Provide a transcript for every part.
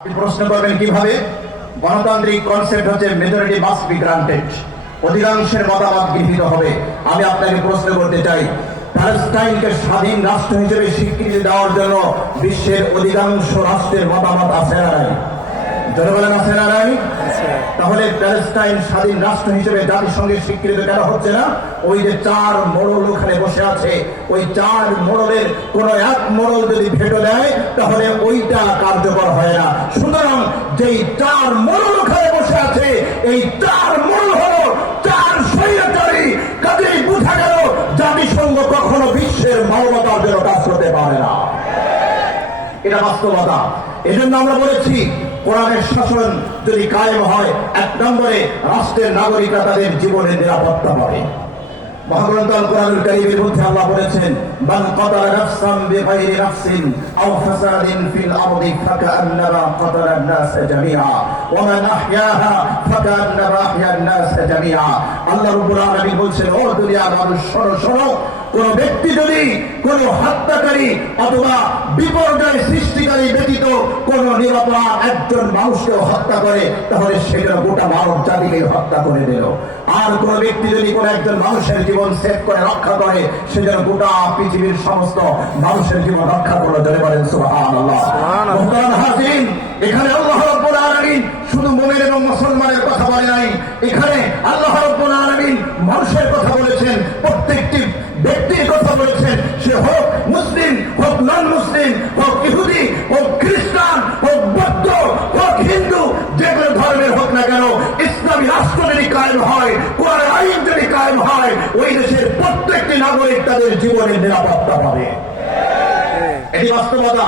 আপনি প্রশ্ন করবেন কিভাবে? গণতান্ত্রিক কনসেপ্ট হচ্ছে মেজরিটি মাস্ট বি গ্রান্টেড, অধিকাংশের মতামত গৃহীত হবে। আমি আপনাকে প্রশ্ন করতে চাই, প্যালেস্টাইনকে স্বাধীন রাষ্ট্র হিসেবে স্বীকৃতি দেওয়ার জন্য বিশ্বের অধিকাংশ রাষ্ট্রের মতামত আছে না নাই? জনগণ আছে না নাই? তাহলে প্যালেস্টাইন স্বাধীন রাষ্ট্র হিসেবে জাতিসংঘের স্বীকৃতি কেন হচ্ছে না? ওই যে 4 মোড়ল ওখানে বসে আছে, ওই 4 মোড়লের কোন এক মোড়ল যদি ভেটো দেয় তাহলে ওইটা কার্যকর হয় না। সুতরাং যেই 4 মোড়ল ওখানে বসে আছে, এই 4 মোড়ল হলো 4 স্বৈরাচারী। কাজেই বোঝা গেল জাতিসংঘ কখনো বিশ্বের মানবতার জন্য কাজ করতে পারে না। এটা বাস্তবতা। এজন্য আমরা বলেছি, কোরআনের শাসন যদি কায়েম হয়, 1 নম্বরে রাষ্ট্রের নাগরিকরা তাদের জীবনের নিরাপত্তা পাবে। মহাগ্রন্থ আল কোরআনুল কারীমের মধ্যে আল্লাহ বলেছেন, মান কাতালা নাফসান বিগাইরি নাফসিন আও ফাসাদিন ফিল আরদি ফাকান্নামা কাতালা আন-নাস জামিআ ওয়া মান আহইয়াহা ফাকান্নামা আহইয়া আন-নাস জামিআ। আল্লাহ রাব্বুল আলামিন বলেছেন, ও দুনিয়ার মানুষ শোনো শোনো, কোন ব্যক্তি যদি কোন হত্যাকারী অথবা বিপর্যয় সৃষ্টিকারী ব্যতীত কোন নিরপরাধ একজন মানুষকে হত্যা করে, তাহলে সেটা গোটা মানব জাতিকে হত্যা করে দিল। আর কোন ব্যক্তি যদি কোন একজন মানুষের জীবন সেভ করে রক্ষা করে, সে যেন গোটা পৃথিবীর সমস্ত মানুষের জীবন রক্ষা করলো। জোরে বলেন সুবহানাল্লাহ। মুহতারাম হাজিরিন, এখানে আল্লাহ রাব্বুল আলামিন শুধু মুমিন এবং মুসলমানের কথা বলে নাই, এখানে আল্লাহ রাব্বুল আলামিন মানুষের কথা বলেছেন, প্রত্যেকটি ব্যক্তির কথা বলেছেন। সে হোক মুসলিম, হোক নন মুসলিম, হোক ইহুদি, হোক খ্রিস্টান, হোক বৌদ্ধ, হোক হিন্দু, যেগুলো ধর্মের হোক না কেন, ইসলামী রাষ্ট্র যদি কায়েম হয়, কোরআনের আইন যদি কায়েম হয়, ওই দেশের প্রত্যেকটি নাগরিক তাদের জীবনের নিরাপত্তা পাবে। এটি বাস্তবতা।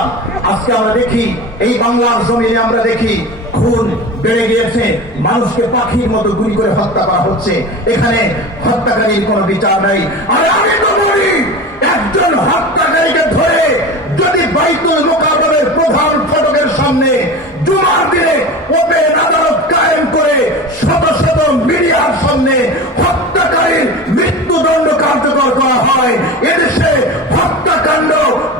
আজকে আমরা দেখি, এই বাংলার জমিনে আমরা দেখি খুন বেড়ে গিয়েছে, মানুষকে পাখির মতো গুলি করে হত্যা করা হচ্ছে। এখানে হত্যাকারীর কোনো বিচার নাই। আর আমি তো বলি, একজন হত্যাকারীকে ধরে যদি বাইতুল মুকাররমের প্রধান ফটকের সামনে জুমার দিনে ওপেন আদালত কায়েম করে শত শত মিডিয়ার সামনে হত্যাকারীর মৃত্যুদণ্ড কার্যকর করা হয়, এদেশে হত্যাকাণ্ড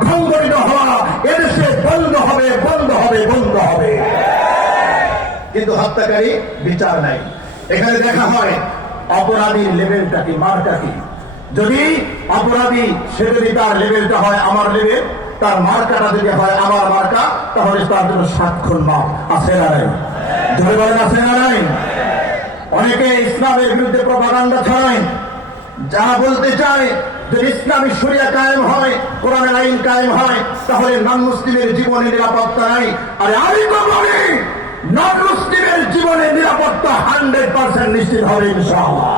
সংঘটিত হওয়া এদেশে বন্ধ হবে, বন্ধ হবে, বন্ধ হবে। কিন্তু হত্যাকারী বিচার নাই। এখানে দেখা হয় অপরাধীর লেভেলটা কি, মারটা কি। যদি অপরাধী সে যদি তার লেভেলটা হয় আমার লেভেল, তার মার্কাটা যদি হয় আমার মার্কা, তাহলে তার জন্য 7 খুন মাপ আছে না নাই? ধরে বলেন আছে না নাই? অনেকে ইসলামের বিরুদ্ধে প্রপাগান্ডা ছড়ায়, যারা বলতে চায় যদি ইসলামী শরিয়া কায়েম হয়, কোরআনের আইন কায়েম হয়, তাহলে নন মুসলিমের জীবনে নিরাপত্তা নাই। আরে আমি তো বলি, নন মুসলিমের জীবনে নিরাপত্তা 100% নিশ্চিত হবে ইনশাআল্লাহ।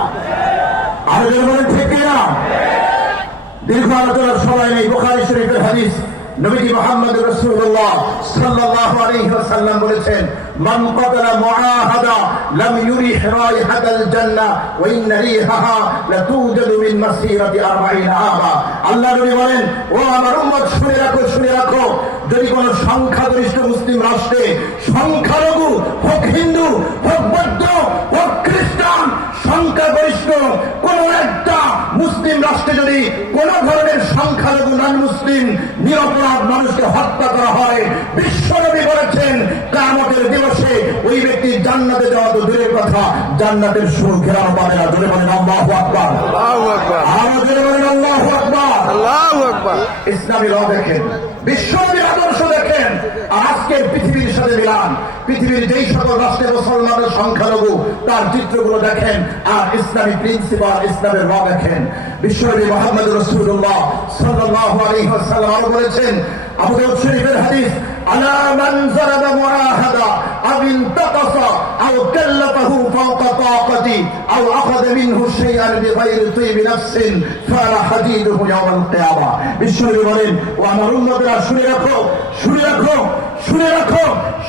আর যদি বলেন ঠিক কিনা? দীর্ঘ আলোচনার সময় নেই। বুখারী শরীফের হাদিস, নবীজি মুহাম্মদ রাসূলুল্লাহ সাল্লাল্লাহু আলাইহি ওয়াসাল্লাম বলেছেন, মান কাতালা মুআহাদা লাম ইউরিহ রাইহাতাল জান্নাহ ওয়া ইন্না রিহাহা লাতুজাদু মিন মাসিরাতি 40 আমা। আল্লাহ নবী বলেন, ও আমার উম্মত শুনে রাখো, শুনে রাখো, যদি কোন সংখ্যাগরিষ্ঠ মুসলিম রাষ্ট্রে সংখ্যালঘু হোক হিন্দু, হোক বৌদ্ধ, হোক খ্রিস্টান, সংখ্যাগরিষ্ঠ কোন একটা মুসলিম রাষ্ট্রে যদি কোন ধরনের সংখ্যালঘু নন মুসলিম নিরপরাধ মানুষকে হত্যা করা হয়, বিশ্বনবী বলেছেন কিয়ামতের দিবসে ওই ব্যক্তি জান্নাতে যাওয়া তো দূরের কথা, জান্নাতের সুর ঘেরাও পাবে না। জোরে বলেন আল্লাহু আকবার, আল্লাহু আকবার, আরো জোরে বলেন আল্লাহু আকবার, আল্লাহু আকবার। ইসলামী ল দেখেন, বিশ্বনবীর আদর্শ দেখেন, আর আজকের পৃথিবীর সাথে মিলান। পৃথিবীর যেই সকল রাষ্ট্রে মুসলমানের সংখ্যালঘু, তার চিত্রগুলো দেখেন, আর ইসলামী প্রিন্সিপাল, ইসলামের ল দেখেন। বিশ্বনবী মুহাম্মদ রাসূলুল্লাহ সাল্লাল্লাহু আলাইহি ওয়াসাল্লাম আরো বলেছেন, আবু দাউদ শরীফের হাদিস, আলা মান যারাবা মুআহাদা আও ইনতাকাসা আও কাল্লাফাহু ফাওকা তাকাতি আও আখাযা মিনহু শাইআন বিগাইরি তাইবি নাফসিন ফালা হাদীদুহু ইয়াওমাল কিয়ামা। বিশ্বনবী বলেন, ও আমার উম্মতরা শুনে রাখো, শুনে রাখো, শুনে রাখো,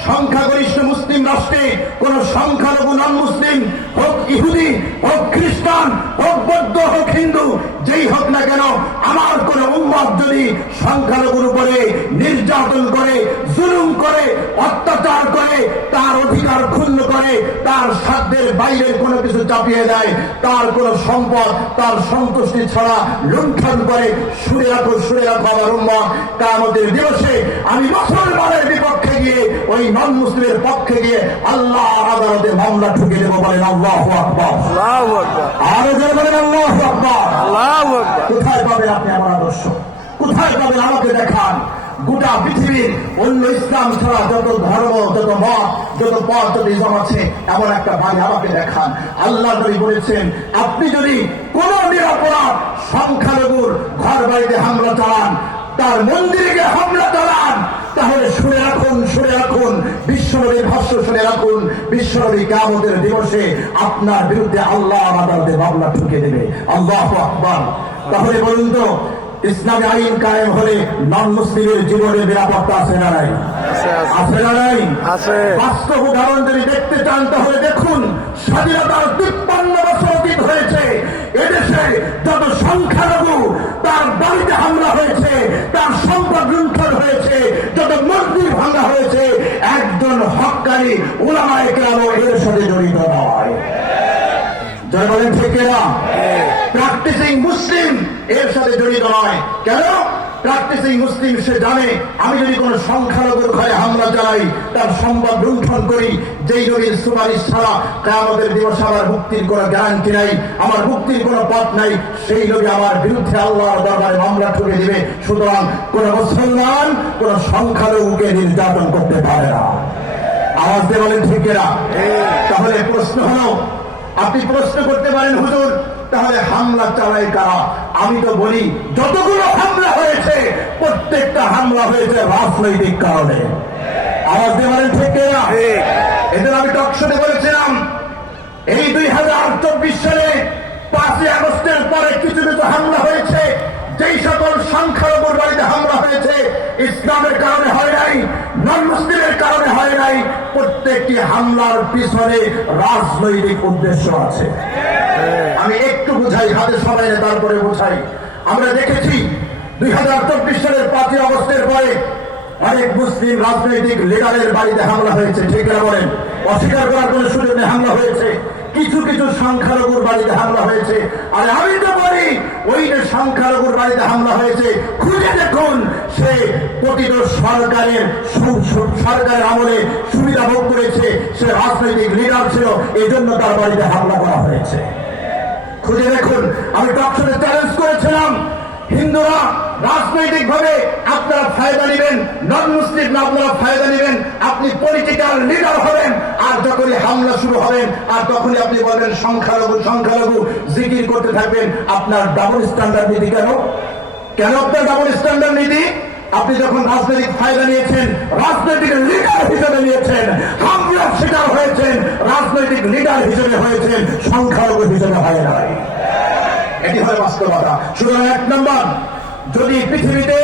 সংখ্যাগরিষ্ঠ মুসলিম রাষ্ট্রে কোন সংখ্যালঘু নন মুসলিম হোক ইহুদি, হোক খ্রিস্টান, হোক বৌদ্ধ, হোক হিন্দু, যেই হোক না কেন, আমার কোন উম্মত যদি সংখ্যালঘুর উপরে নির্যাতন করে, জুলুম করে, অত্যাচার করে, তার অধিকার ক্ষুণ্ণ করে, করে তার সাধ্যের বাইরের কোনো কিছু চাপিয়ে দেয়, তার কোনো সম্পদ তার সন্তুষ্টি ছাড়া লুণ্ঠন করে, শুনে রাখো আমার উম্মত, কিয়ামতের দিবসে আমি মুসলমানের বিপক্ষে গিয়ে ওই নন মুসলিমের পক্ষে গিয়ে আল্লাহ আদালতে মামলা ঠুকে দেবো। বলেন আল্লাহু আকবার। আরো জোরে বলেন আল্লাহু আকবার। কোথায় পাবেন আপনি আমার আদর্শ? কোথায় পাবেন? আমাকে দেখান। গোটা পৃথিবীর অন্য ইসলাম ছাড়া যত ধর্ম, যত মত, যত পথ, যত ইসলাম আছে, এমন একটা বাড়ি আমাকে দেখান। আল্লাহ নবী বলেছেন, আপনি যদি কোন নিরপরাধ সংখ্যালঘুর ঘর বাড়িতে হামলা চালান, তার মন্দিরে গিয়ে হামলা চালান, তাহলে শুনে রাখুন বিশ্বনবীর ভাষ্য শুনে রাখুন, বিশ্বনবী কিয়ামতের দিবসে আপনার বিরুদ্ধে আল্লাহ আদালতে মামলা ঠুকে দেবে। আল্লাহু আকবার। তাহলে বলুন তো, ইসলামী আইন কায়েম হলে নন মুসলিমের জীবনে নিরাপত্তা আছে না নাই? আছে না নাই? বাস্তব উদাহরণ যদি দেখতে চান তাহলে দেখুন, স্বাধীনতার 53 বছর অতীত হয়েছে, এদেশে যত সংখ্যালঘু তার বাড়িতে হামলা হয়েছে, তার সম্পদ লুণ্ঠন হয়েছে, যত মসজিদ ভাঙা হয়েছে, একজন হক্কানি উলামায়ে কেরাম এর সাথে জড়িত নয়। যারা বলেন ঠিক না? প্র্যাকটিসিং মুসলিম এর সাথে জড়িত নয়। কেন? প্র্যাকটিসিং মুসলিম সে জানে, আমি যদি কোন সংখ্যালঘুর ঘরে হামলা চালাই, তার সম্পদ লুণ্ঠন করি, যেই নবীর সুপারিশ ছাড়া কিয়ামতের দিবসে আমার মুক্তির কোনো গ্যারান্টি নাই, আমার মুক্তির কোনো পথ নাই, সেই নবী আমার বিরুদ্ধে আল্লাহর দরবারে মামলা ঠুকে দিবে। সুতরাং কোন মুসলমান কোন সংখ্যালঘুকে নির্যাতন করতে পারে না। আওয়াজ দিয়ে বলেন ঠিক না? তাহলে প্রশ্ন হলো, আপনি প্রশ্ন করতে পারেন, হুজুর তাহলে হামলা চালায় কারা? আমি তো বলি, যতগুলো হামলা হয়েছে প্রত্যেকটা হামলা হয়েছে রাজনৈতিক কারণে। আওয়াজ দিয়ে বলেন ঠিক না? এদের আমি টকশোতে বলেছিলাম, এই 2024 সালে 5ই আগস্টের পরে কিছু হামলা হয়েছে, যেই সকল সংখ্যালঘুর বাড়িতে হামলা হয়েছে, ইসলামের কারণে হয় নাই, নন মুসলিমের কারণে হয় নাই, প্রত্যেকটি হামলার পিছনে রাজনৈতিক উদ্দেশ্য আছে। আমি একটু বুঝাই, হাতে সময় নেই, তারপরে বুঝাই। আমরা দেখেছি 2024 সালের 5ই আগস্টের পরে অনেক মুসলিম রাজনৈতিক লিডারের বাড়িতে হামলা হয়েছে, ঠিক না বলেন? অস্বীকার করার কোন সুযোগ নেই, হামলা হয়েছে। কিছু কিছু সংখ্যালঘুর বাড়িতে হামলা হয়েছে। আর আমি তো বলি, ওই যে সংখ্যালঘুর বাড়িতে হামলা হয়েছে, খুঁজে দেখুন, সে পতিত সরকারের আমলে সুবিধা ভোগ করেছে, সে রাজনৈতিক লিডার ছিল, এই জন্য তার বাড়িতে হামলা করা হয়েছে। খুঁজে দেখুন। আমি টকশোতে চ্যালেঞ্জ করেছিলাম, হিন্দুরা রাজনৈতিক ভাবে আপনারা ফায়দা নেবেন, নন মুসলিম না আপনারা ফায়দা নেবেন, আপনি পলিটিক্যাল লিডার হবেন, আর যখনই হামলা শুরু হবেন আর তখনই আপনি বলবেন সংখ্যালঘু জিকির করতে থাকবেন। আপনার ডাবল স্ট্যান্ডার্ড নীতি কেন? কেন আপনার ডাবল স্ট্যান্ডার্ড নীতি? আপনি যখন রাজনৈতিক ফায়দা নিয়েছেন, রাজনৈতিক লিডার হিসেবে নিয়েছেন, হামলার শিকার হয়েছেন, রাজনৈতিক লিডার হিসেবে হয়েছেন, সংখ্যালঘু হিসেবে হয় নাই। এটি হয় বাস্তবতা। সুতরাং 1 নম্বর, যদি পৃথিবীতে,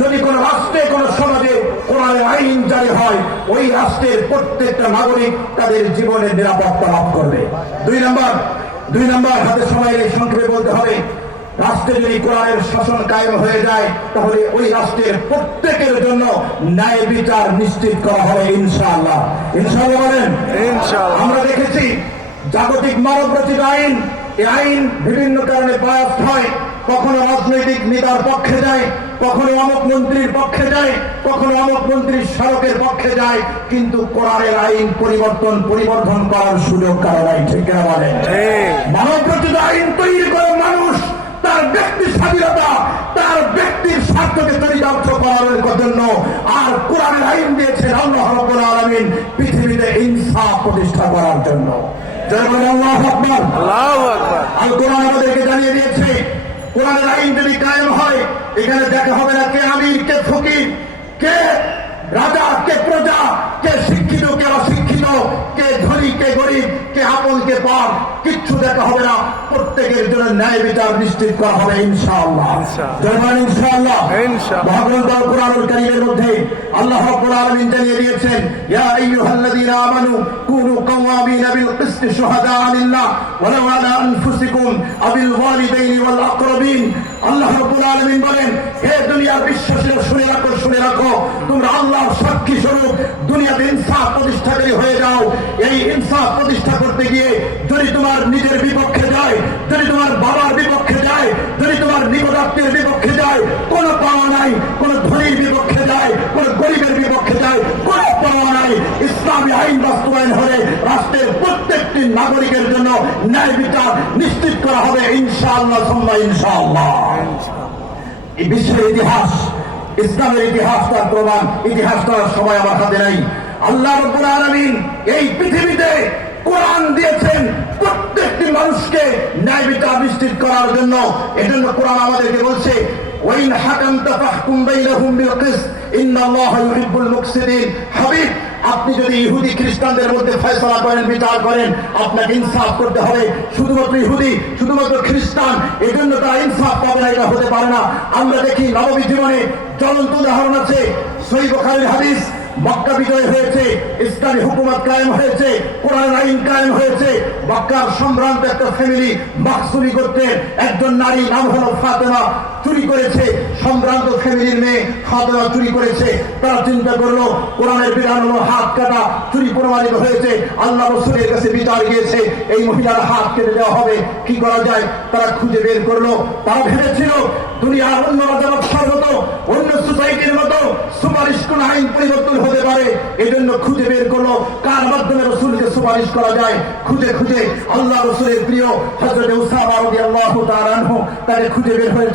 যদি কোন রাষ্ট্রে, কোন সমাজে কোরআনের আইন জারি হয়, ওই রাষ্ট্রের প্রত্যেকটা নাগরিক তাদের জীবনের নিরাপত্তা লাভ করবে। 2 নম্বর, হাতে সময় সংক্ষেপে বলতে হবে, রাষ্ট্রে যদি কোরআনের শাসন কায়েম হয়ে যায়, তাহলে ওই রাষ্ট্রের প্রত্যেকের জন্য ন্যায় বিচার নিশ্চিত করা হবে ইনশাআল্লাহ। ইনশাআল্লাহ বলেন। আমরা দেখেছি জাগতিক মানব রচিত আইন, এই আইন বিভিন্ন কারণে বায়াস হয়, কখনো রাজনৈতিক নেতার পক্ষে যায়, কখনো অমুক মন্ত্রীর পক্ষে যায়, কখনো অমুক মন্ত্রীর স্মারকের পক্ষে যায়, কিন্তু কোরআনের আইন পরিবর্তন করার সুযোগ কারো নাই, ঠিক না বলেন? মানব রচিত আইন তৈরি করে মানুষ তার ব্যক্তির স্বাধীনতা, তার ব্যক্তির স্বার্থকে চরিতার্থ করার জন্য, আর কোরআনের আইন দিয়েছেন আল্লাহ রাব্বুল আলামিন পৃথিবীতে ইনসাফ প্রতিষ্ঠা করার জন্য। আল্লাহু আকবার। আর কোরআন আমাদেরকে জানিয়ে দিয়েছে, কোরআনের আইন যদি কায়েম হয়, এখানে দেখা হবে না কে আমির, কে ফকির, কে রাজা, কে প্রজা, কে শিক্ষিত, কে অশিক্ষিত, কে ধনী, কে গরিব, কে আপন, কে পর, কিচ্ছু দেখা হবে না। প্রত্যেকের জন্য ন্যায় বিচার নিশ্চিত করা হবে ইনশাআল্লাহ। ইনশাআল্লাহ। মহাগ্রন্থ কোরআনুল কারীমের মধ্যে আল্লাহ রাব্বুল আলামিন জানিয়ে দিয়েছেন, ইয়া আইয়ুহাল্লাযীনা আমানু কুনু কাওয়ামিনা বিল কিসতি শুহাদাআ লিল্লাহ ওয়ালাউ আলা আনফুসিকুম আবিল ওয়ালিদাইনি ওয়াল আকরাবিন। আল্লাহ রাব্বুল আলামিন বলেন, হে দুনিয়ার বিশ্বাসীরা, শুনে রাখো, তোমরা আল্লাহর সাক্ষী স্বরূপ দুনিয়াতে ইনসাফ প্রতিষ্ঠাকারী হয়ে যাও। এই ইনসাফ করতে গিয়ে যদি তোমার নিজের বিপক্ষে যায়, যদি তোমার বাবার বিপক্ষে যায়, যদি তোমার নিকটাত্মীয়ের বিপক্ষে যায়, কোনো পাওয়া নাই। কোন ধনীর বিপক্ষে যায়, কোন গরিবের বিপক্ষে যায়, কোনো পাওয়া নাই। ইসলামী আইন বাস্তবায়ন হলে রাষ্ট্রের প্রত্যেকটি নাগরিকের জন্য ন্যায় বিচার নিশ্চিত করা হবে ইনশাআল্লাহ সুম্মা ইনশাআল্লাহ। এই বিশ্বের ইতিহাস, ইসলামের ইতিহাস তার প্রমাণ। ইতিহাসটা সবাই আমার হাতে নাই। আল্লাহ রাব্বুল আলামিন এই পৃথিবীতে কোরআন দিয়েছেন প্রত্যেকটি মানুষকে ন্যায় বিচার নিশ্চিত করার জন্য। এজন্য কোরআন আমাদেরকে বলছে, ওয়াইন হাকামতা ফাহকুম বাইনাহুম বিল কিসত ইন্নাল্লাহা ইউহিব্বুল মুকসিতিন। হাবিব, আপনি যদি ইহুদি খ্রিস্টানদের মধ্যে ফয়সালা করেন, বিচার করেন, আপনাকে ইনসাফ করতে হবে। শুধুমাত্র ইহুদি, শুধুমাত্র খ্রিস্টান, এজন্য তারা ইনসাফ পাবে না, এটা হতে পারে না। আমরা দেখি নববী জীবনে জ্বলন্ত উদাহরণ আছে। সহিহ বুখারীর হাদিস, মক্কা বিজয় হয়েছে, ইসলামী হুকুমত কায়েম হয়েছে, কোরআন আইন কায়েম হয়েছে। মক্কার সম্ভ্রান্ত একটা ফ্যামিলি মাকসুমি করতেন। একজন নারী নাম হলো ফাতেমা, চুরি করেছে। সম্ভ্রান্ত ফ্যামিলির মেয়ে ফাতেমা চুরি করেছে। তারা চিন্তা করলো কোরআনের বিধান হলো হাত কাটা, চুরি প্রমাণিত হয়েছে, আল্লাহ রাসূলের কাছে বিচার গিয়েছে, এই মহিলার হাত কেটে দেওয়া হবে, কি করা যায়? তারা খুঁজে বের করলো। তারা ভেবেছিল দুনিয়ার অন্য রাজার মতো, অন্য সোসাইটির মতো সুপারিশ কোন আইন পরিবর্তন হতে পারে। এই জন্য খুঁজে বের করলো কার মাধ্যমে রসুলকে সুপারিশ করা যায়। খুঁজে খুঁজে আল্লাহ রসুলের প্রিয় হযরত উসামা রাদিয়াল্লাহু তাআলা আনহু তাকে খুঁজে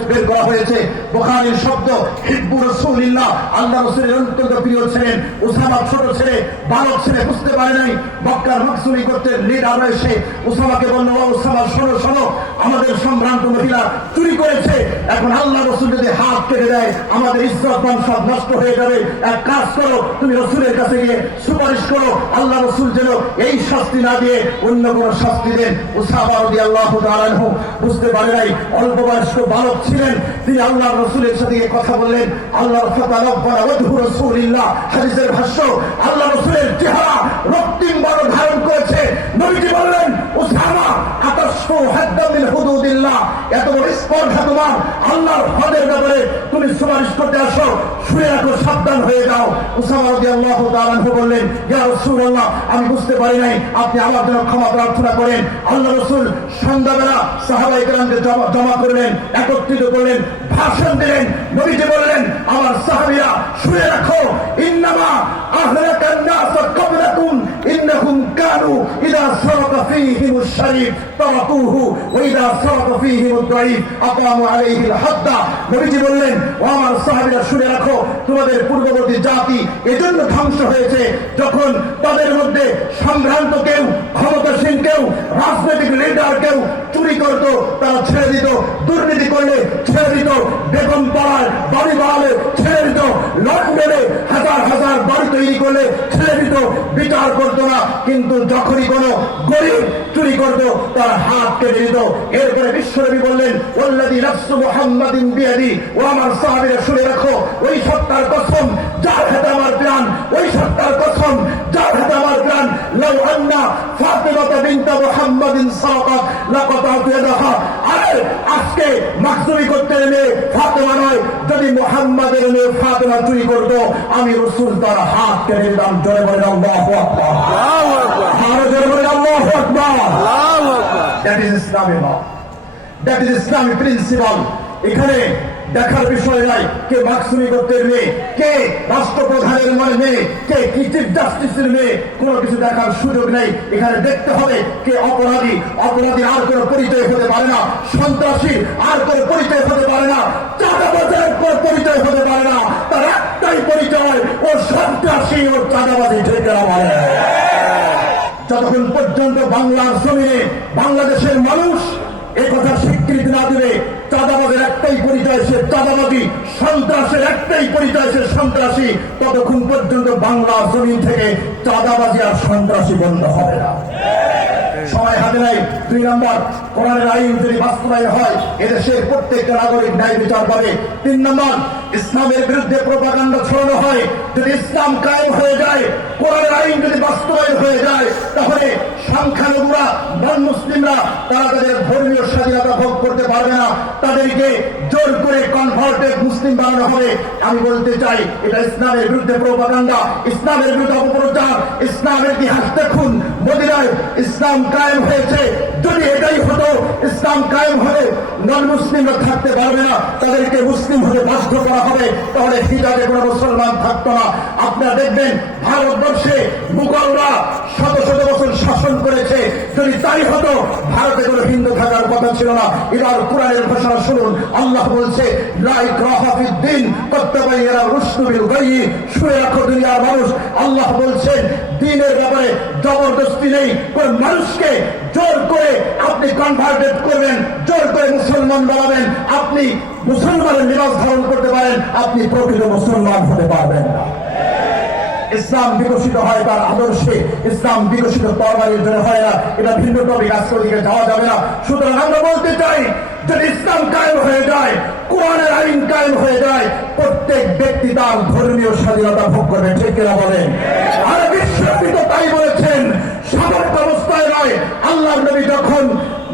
বের করা হয়েছে। বুখারীর শব্দ হিব্বু রাসূলিল্লাহ, আল্লাহ রসুলের অত্যন্ত প্রিয় ছিলেন। উসামা ছোট ছেলে, বালক ছেলে, বুঝতে পারে নাই মক্কার মাকসুমি করতে। লিডার রয়েছে, উসামাকে বলল, ও উসামা শোনো শোনো, আমাদের সম্ভ্রান্ত মহিলা চুরি করেছে। এখন আল্লাহ রসুল যদি হাত কেটে দেয় আমাদের ইজ্জত মান সব নষ্ট হয়ে যাবে। এক কাজ করো, তুমি রসুলের কাছে গিয়ে সুপারিশ করো, আল্লাহ রসুল যেন এই শাস্তি না দিয়ে অন্য কোন শাস্তি দেন। উসামা রাদিয়াল্লাহু তাআলা আনহু বুঝতে পারে নাই, অল্প বয়স্ক বালক ছিলেন। তিনি আল্লাহ রসুলের সাথে গিয়ে কথা বললেন। আল্লাহ রাসূলুল্লাহ হাদিসের ভাষ্য, আল্লাহ রসুলের চেহারা রক্তিম বর্ণ ধারণ করেছে। নবীজি বললেন, উসামা আতাশফু হাদ্দা মিন হুদুদিল্লাহ, এত বড় স্পর্ধা তোমার আল্লাহর হদের ব্যাপারে, তুমি সুপারিশ করতে আসো, শুনে রাখো, সাবধান হয়ে যাও। উসামা রাদিয়াল্লাহু তাআলা আনহু বললেন, ইয়া রাসূলুল্লাহ, আমি বুঝতে পারি নাই, আপনি আমার জন্য ক্ষমা প্রার্থনা করেন। আল্লাহ রাসূল সন্ধ্যাবেলা সাহাবায়ে কেরামকে জমা করলেন, একত্রিত করলেন, ভাষণ দিলেন। নবীজি বললেন, আমার সাহাবীরা শুনে রাখো, ইন্নামা আহলাকান নাস ক্বাবলাকুম ইন্নাহুম কানু ইযা সারাকা ফীহিমুশ শারীফ তারাকুহু ওয়া ইযা সারাকা ফীহিমুদ দাঈফ আকামু আলাইহিল হাদ্দা। নবীজি বললেন, ও আমার সাহাবীরা শুনে রাখো, তোমাদের পূর্ববর্তী জাতি এজন্য ধ্বংস হয়েছে, যখন তাদের মধ্যে সম্ভ্রান্ত কেউ, ক্ষমতাসীন কেউ, রাজনৈতিক লিডার কেউ চুরি করত, তারা ছেড়ে দিত। দুর্নীতি করলে ছেড়ে দিত, বেগম পাড়ায় বাড়ি বাড়ালে ছেড়ে দিত, লন্ডনে হাজার হাজার বাড়ি তৈরি করলে ছেড়ে দিত, বিচার করতো না। কিন্তু যখনই কোনো গরিব চুরি করতো তার হাত কেটে দিত। এরপরে বিশ্বনবী বললেন, ওয়াল্লাযী নাফসু মুহাম্মাদিন বিয়াদি, ও আমার সাহাবীরা শুনে রাখো, ওই সত্তার কসম যার হাতে আমার প্রাণ, ওই সত্তার কসম যার হাতে আমার প্রাণ, লাউ আন্না ফাতিমাতা বিনতা মুহাম্মাদিন সারাকাত লাকাতাতু ইয়াদাহা। আরে আজকে মাকসুমি করতে নেমে ফাতেমা নয়, যদি মুহাম্মাদের মেয়ে ফাতেমা চুরি করতো, আমি রাসূল তার হাত কেটে দিতাম। জোরে বলেন আল্লাহু আকবার, আল্লাহু আকবার, আরো জোরে বলেন আল্লাহু আকবার, আল্লাহু আকবার। That is Islami law, that is Islami principal. এখানে দেখার বিষয় নাই কে মাকসুমি করতে মেয়ে, কে রাষ্ট্রপ্রধানের মেয়ে, কে কি চিফ জাস্টিসের মেয়ে, কোনো কিছু দেখার সুযোগ নেই। এখানে দেখতে হবে কে অপরাধী। অপরাধী আর কোনো পরিচয় হতে পারে না, সন্ত্রাসী আর কোনো পরিচয় হতে পারে না, চাঁদাবাজের কোনো পরিচয় হতে পারে না। তার একটাই পরিচয়, ও সন্ত্রাসী, ও চাঁদাবাজি, ঠিক না বলে? যতক্ষণ পর্যন্ত বাংলার জমিনে বাংলাদেশের মানুষ এ কথা স্বীকৃতি না দিবে, চাঁদাবাজের একটাই পরিচয় সে চাঁদাবাজি, সন্ত্রাসের একটাই পরিচয় সে সন্ত্রাসী, ততক্ষণ পর্যন্ত বাংলা জমিন থেকে চাঁদাবাজি আর সন্ত্রাসী বন্ধ হবে না। সময় হাতে নাই। 2 নম্বর, কোরআনের আইন যদি বাস্তবায়ন হয় এদেশের প্রত্যেকটা নাগরিক ন্যায় বিচার পাবে। 3 নম্বর, ইসলামের বিরুদ্ধে প্রোপাগান্ডা ছড়ানো হয়, যদি ইসলাম কায়েম হয়ে যায়, কোরআনের আইন যদি বাস্তবায়ন হয়ে যায়, তাহলে সংখ্যালঘুরা নন মুসলিমরা তারা তাদের ধর্মীয় স্বাধীনতা ভোগ করতে পারবে না, তাদেরকে জোর করে কনভার্টেড মুসলিম বানানো হবে। আমি বলতে চাই এটা ইসলামের বিরুদ্ধে প্রোপাগান্ডা, ইসলামের বিরুদ্ধে অপপ্রচার। ইসলামের ইতিহাস দেখুন, মদিনায় ইসলাম কায়েম হয়েছে। যদি এটাই হতো ইসলাম কায়েম হলে নন মুসলিমরা থাকতে পারবে না, তাদেরকে মুসলিম হতে বাধ্য করা হবে, তাহলে হিজাবে কোনো মুসলমান থাকতো না। আপনারা দেখবেন ভারতবর্ষে মুঘলরা শত শত বছর শাসন করেছে, যদি তাই হতো ভারতে কোনো হিন্দু থাকার কথা ছিল না। এবার কোরআনের ঘোষণা শুনুন, আল্লাহ বলছে লা ইকরাহা ফিদ্দিন ক্বাদ তাবায়্যানা রুশদু মিনাল গায়য়ি। শুনে রাখো দুনিয়ার মানুষ, আল্লাহ বলছেন দ্বীনের ব্যাপারে জবরদস্তি নেই। কোন মানুষকে জোর করে আপনি কনভার্টেড করবেন, জোর করে মুসলমান বানাবেন, আপনি মুসলমানের লিবাস ধারণ করতে পারেন, আপনি প্রকৃত মুসলমান হতে পারবেন না। ইসলাম বিকশিত হয় তার আদর্শে, ইসলাম বিকশিত তরবারির জন্য হয় না। এটা ভিন্ন টপিক, আজকের দিকে যাওয়া যাবে না। সুতরাং আমরা বলতে চাই যদি ইসলাম কায়েম হয়ে যায়, কোরআনের আইন কায়েম হয়ে যায়, প্রত্যেক ব্যক্তি তার ধর্মীয় স্বাধীনতা ভোগ করবে। ঠিক কিনা বলেন? আর বিশ্বব্যাপী তো তাই বলেছেন, সামরিক অবস্থায় নয়। আল্লাহর নবী যখন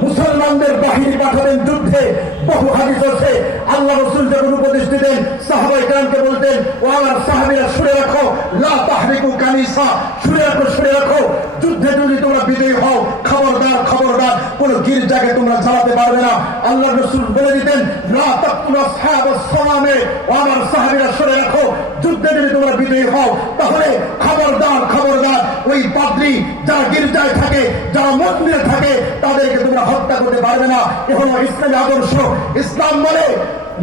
মুসলমানদের বাহিনী পাঠাবেন যুদ্ধে, বহু হাদিস আছে, আল্লাহ রাসূল যখন উপদেশ দিতেন সাহাবায়ে কেরামকে বলতেন, ও আমার সাহাবীরা শুনে রাখো, লা তাহরিকু কানিসা, শুনে রাখো শুনে রাখো, যুদ্ধে যদি তোমরা বিজয়ী হও, খবরদার খবরদার কোন গির্জাকে তোমরা জ্বালাতে পারবে না। আল্লাহ রাসূল বলে দিতেন, লা তাকতুলু আসহাবাস সালামে, ও আমার সাহাবীরা শুনে রাখো, যুদ্ধে যদি তোমরা বিজয়ী হও, তাহলে খবরদার খবরদার ওই পাদ্রী যারা গির্জায় থাকে, যারা মন্দিরে থাকে, তাদেরকে তোমরা হত্যা করতে পারবে না। এ হলো ইসলামী আদর্শ। ইসলাম বলে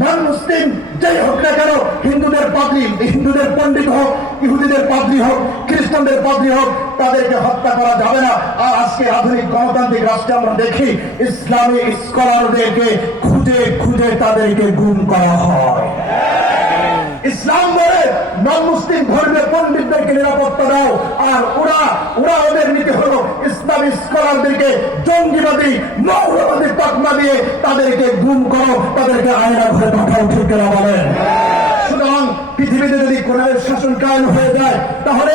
নন মুসলিম যেই হোক না কেন, হিন্দুদের পাদ্রী, হিন্দুদের পণ্ডিত হোক, ইহুদিদের পাদ্রী হোক, খ্রিস্টানদের পাদ্রী হোক, তাদেরকে হত্যা করা যাবে না। আর আজকে আধুনিক গণতান্ত্রিক রাষ্ট্রে আমরা দেখি ইসলামী স্কলারদেরকে খুঁজে খুঁজে তাদেরকে গুম করা হয়। ইসলাম বলে নন মুসলিম ধর্মের পণ্ডিতদেরকে নিরাপত্তা দাও, আর ওরা ওদের নীতি হলো ইসলামী স্কলারদেরকে জঙ্গিবাদী মৌলবাদী তকমা দিয়ে তাদেরকে গুম করো, তাদেরকে আয়না ঘরে পাঠাও। ঠিক করে বলেন? সুতরাং পৃথিবীতে যদি কোরআনের শাসন কায়েম হয়ে যায়, তাহলে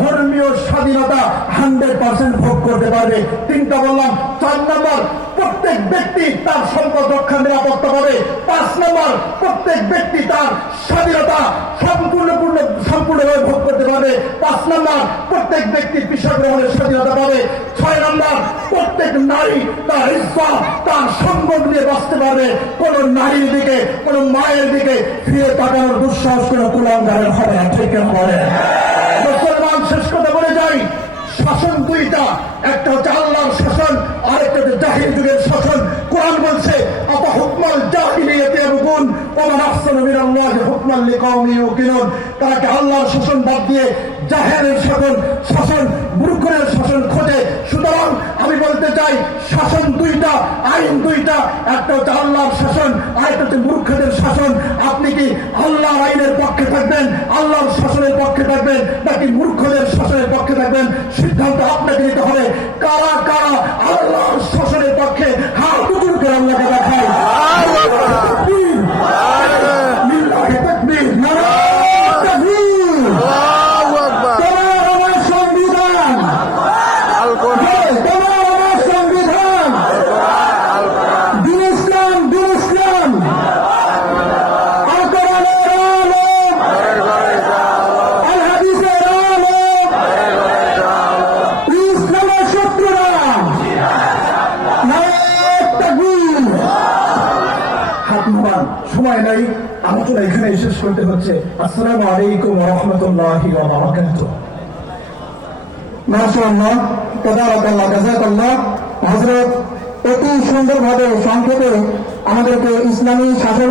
ধর্মীয় স্বাধীনতা 100% ভোগ করতে পারবে। তিনটা বললাম। 4 নম্বর, প্রত্যেক ব্যক্তি তার সম্পদ রক্ষার নিরাপত্তা পাবে। 5 নম্বর, প্রত্যেক ব্যক্তি তার স্বাধীনতা সম্পূর্ণভাবে ভোগ করতে পারবে। 5 নম্বর, প্রত্যেক ব্যক্তি পেশা গ্রহণের স্বাধীনতা পাবে। 6 নম্বর, প্রত্যেক নারী তার ইজ্জত, তার সম্পদ নিয়ে বাঁচতে পারবে। কোন নারীর দিকে, কোন মায়ের দিকে ফিরে তাকানোর দুঃসাহস কোন কুলাঙ্গারের হবে না। ঠিক বলে মুসলমান। শেষ কথা বলে যাই, শাসন দুইটা, একটা হচ্ছে আল্লাহর শাসন, আরেকটা হচ্ছে জাহিল যুগের শাসন। কোরআন বলছে আফা হুকমাল জাহিলিয়াতি ইয়াবগুন ওয়া মান আহসানু মিনাল্লাহি হুকমান লিকাওমিন ইউকিনুন। তারা কি আল্লাহর শাসন বাদ দিয়ে জাহেলের শাসন মূর্খের শাসন খোঁজে? সুতরাং আমি বলতে চাই শাসন দুইটা, আইন দুইটা, একটা হচ্ছে আল্লাহর শাসন, আরেকটা হচ্ছে মূর্খদের শাসন। আপনি কি আল্লাহর আইনের পক্ষে থাকবেন, আল্লাহর শাসনের পক্ষে থাকবেন, নাকি মূর্খদের শাসনের পক্ষে থাকবেন? সিদ্ধান্ত আপনাকে নিতে হবে। কারা কারা আল্লাহর শাসনের পক্ষে হাত উঁচু করে আল্লাহকে দেখায়? সময় নাই, আলোচনা এখানে শেষ করতে হচ্ছে। আসসালামু আলাইকুম ওয়া রাহমাতুল্লাহি ওয়া বারাকাতুহু। মাশাআল্লাহ, তাবারাকাল্লাহ, জাযাকাল্লাহ। হযরত অতি সুন্দরভাবে সংক্ষেপে আমাদেরকে ইসলামী শাসন